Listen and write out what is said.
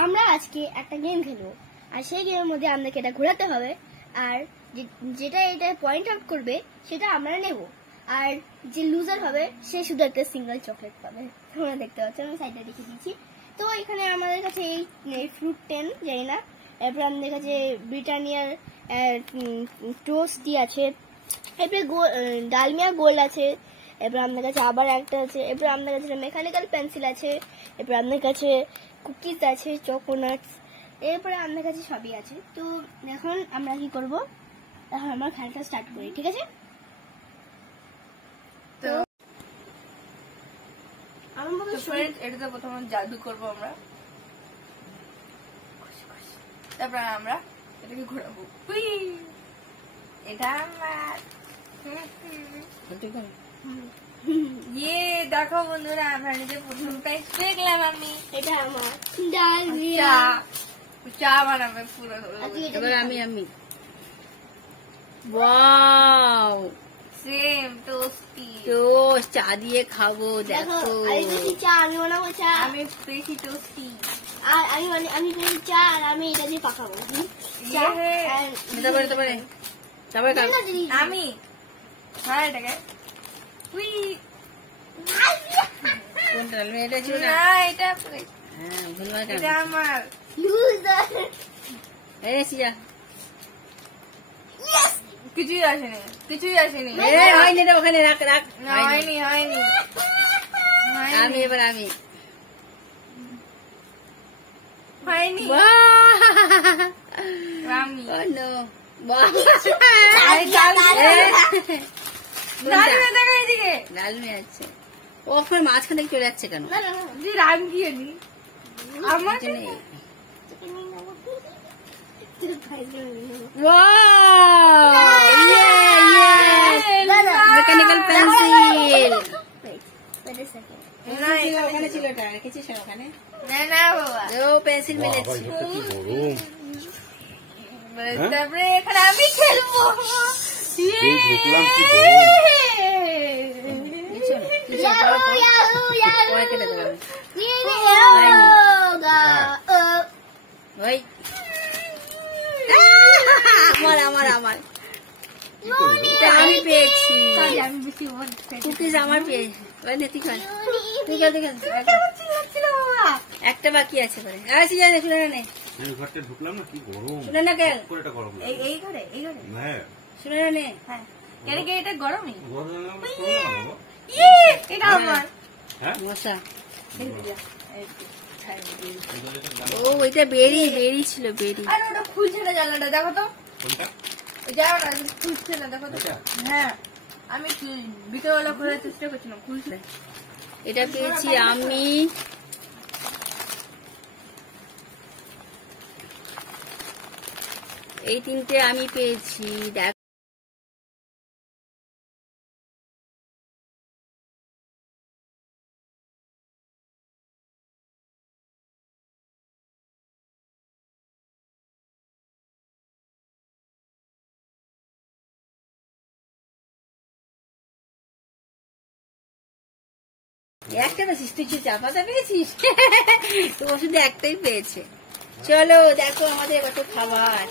আমরা আজকে একটা গেম খেলবো, আর সেই গেমের মধ্যে আপনাকে এটা ঘোরাতে হবে, আর যেটা এটা পয়েন্ট আউট করবে সেটা আমরা নেব, আর যে লুজার হবে সে শুধু একটা সিঙ্গেল চকলেট পাবে। তোমরা দেখতে পাচ্ছ, আমি সাইডে রেখে দিচ্ছি। তো এখানে আমাদের কাছে এই ফ্রুট 10 জানি না, এরপর আমাদের কাছে ব্রিটানিয়ার টোস্টি আছে, এরপরে ডালমিয়া গোল্ড আছে, এরপর আপনার কাছে আবার একটা আছে, এরপর আপনার কাছে মেকানিক্যাল পেন্সিল আছে, এরপর আপনার কাছে কুকিজ আছে, চকোনাটস, এরপরে আপনার কাছে সবই আছে। তো এখন আমরা কি করব, এখন আমরা খেলাটা স্টার্ট করি, ঠিক আছে? তো এটা প্রথমে জাদু করবো আমরা, তারপর আমরা এটাকে ঘোরাবো। এটা আমার ইয়ে দেখো বন্ধুরা, আমরা নিজে প্রথম প্রাইজ পেয়ে গেলাম। আমি এটা আমার ডালমিয়া চা বানাবে পুরো। এবার আমি ওয়াও সেম টোস্টি টোস্ট চা দিয়ে খাবো। দেখো চা আমি বানাবো, চা আমি পেয়েছি টোস্টি, আর আমি পেয়েছি চা, আর আমি এটা দিয়ে পাকাবো। তারপরে আমি হ্যাঁ এটাকে কোনটা এটা ছিল না, এটা হ্যাঁ ভুলবা কেন? এটা আমার এই সিজা কিছুই আসেনি, কিছুই আসেনি। হয়নি রে, ওখানে রাখ রাখ। না, হয়নি হয়নি আমি এবার আমি হয়নি আমি ডাল মেয়ে আছে ও, আপনার মাঝখানে চলে যাচ্ছে কেন? রাম দিয়ে নি আমার মেকানিক্যাল পেন্সিল ওখানে ছিল, ওটা রেখেছিস ওখানে? না না বাবা, ও পেন্সিল মেলেছি। তারপরে এখানে আমি খেলবো। আমার আমি পেয়েছি, কুকিজ আমার পেয়েছি। একটা বাকি আছে, ঢুকলাম না, কি গরম, শুনে না কেন এই ঘরে শুনে না নে, হ্যাঁ কেন কি এটা গরমই? হ্যাঁ এটা আমার মশা। ও ওইটা বেরি ছিল, বেরি। আর ওটা খুলছে না জানলাটা, দেখো তো যাও না, খুলছে না, দেখো তো। হ্যাঁ আমি বিকেলবেলা খোলার চেষ্টা করছিলাম, খুলছে। এটা পেয়েছি আমি, এই তিনটে আমি পেয়েছি। দেখ একটা পেয়েছিস, তুই কি চা পাতা পেয়েছিস? তো শুধু একটাই পেয়েছে। চলো দেখো আমাদের কত খাবার।